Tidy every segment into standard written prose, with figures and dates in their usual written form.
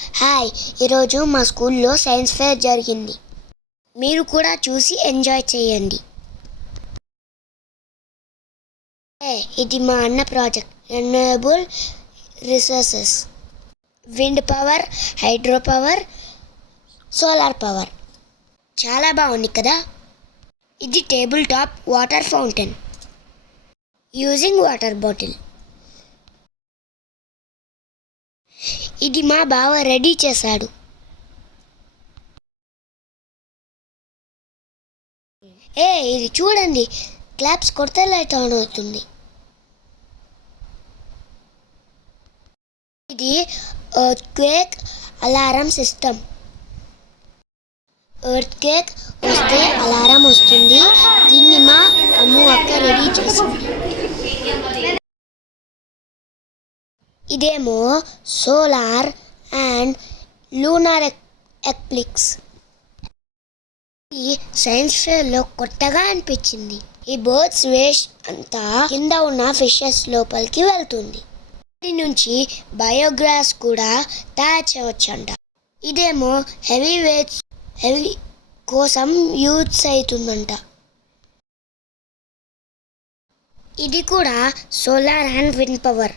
Hi, ఈరోజు మా స్కూల్లో సైన్స్ ఫేర్ జరిగింది. మీరు కూడా చూసి ఎంజాయ్ చేయండి. ఇది మా అన్న project. Renewable resources, wind power, hydro power, solar power. చాలా బాగుంది కదా. ఇది table top water fountain using water bottle. ఇది మా బావ రెడీ చేశాడు. ఇది చూడండి, క్లాప్స్ కొడితే లైట్ ఆన్ అవుతుంది. ఇది ఎర్త్క్వేక్ అలారం సిస్టమ్. ఎర్త్క్వేక్ వస్తే అలారం వస్తుంది. దీన్ని మా అక్క రెడీ చేసింది. ఇదేమో సోలార్ అండ్ లూనార్ ఎక్లిప్స్. ఈ సైన్స్ ఫేర్లో కొత్తగా అనిపించింది. ఈ బర్డ్స్ వేస్ట్ అంతా కింద ఉన్న ఫిషెస్ లోపలికి వెళ్తుంది. దీని నుంచి బయోగ్యాస్ కూడా తయారు చేయవచ్చంట. ఇదేమో హెవీ కోసం యూజ్ అవుతుందంట. ఇది కూడా సోలార్ అండ్ విండ్ పవర్.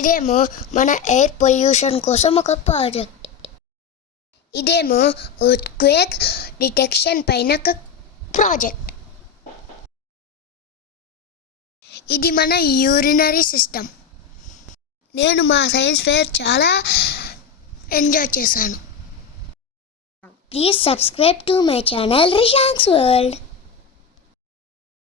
ఇదేమో మన ఎయిర్ పొల్యూషన్ కోసం ఒక ప్రాజెక్ట్. ఇదేమో ఎర్త్క్వేక్ డిటెక్షన్ పైన ఒక ప్రాజెక్ట్. ఇది మన యూరినరీ సిస్టమ్. నేను మా సైన్స్ ఫేర్ చాలా ఎంజాయ్ చేశాను. Please subscribe to my channel Rishank's world.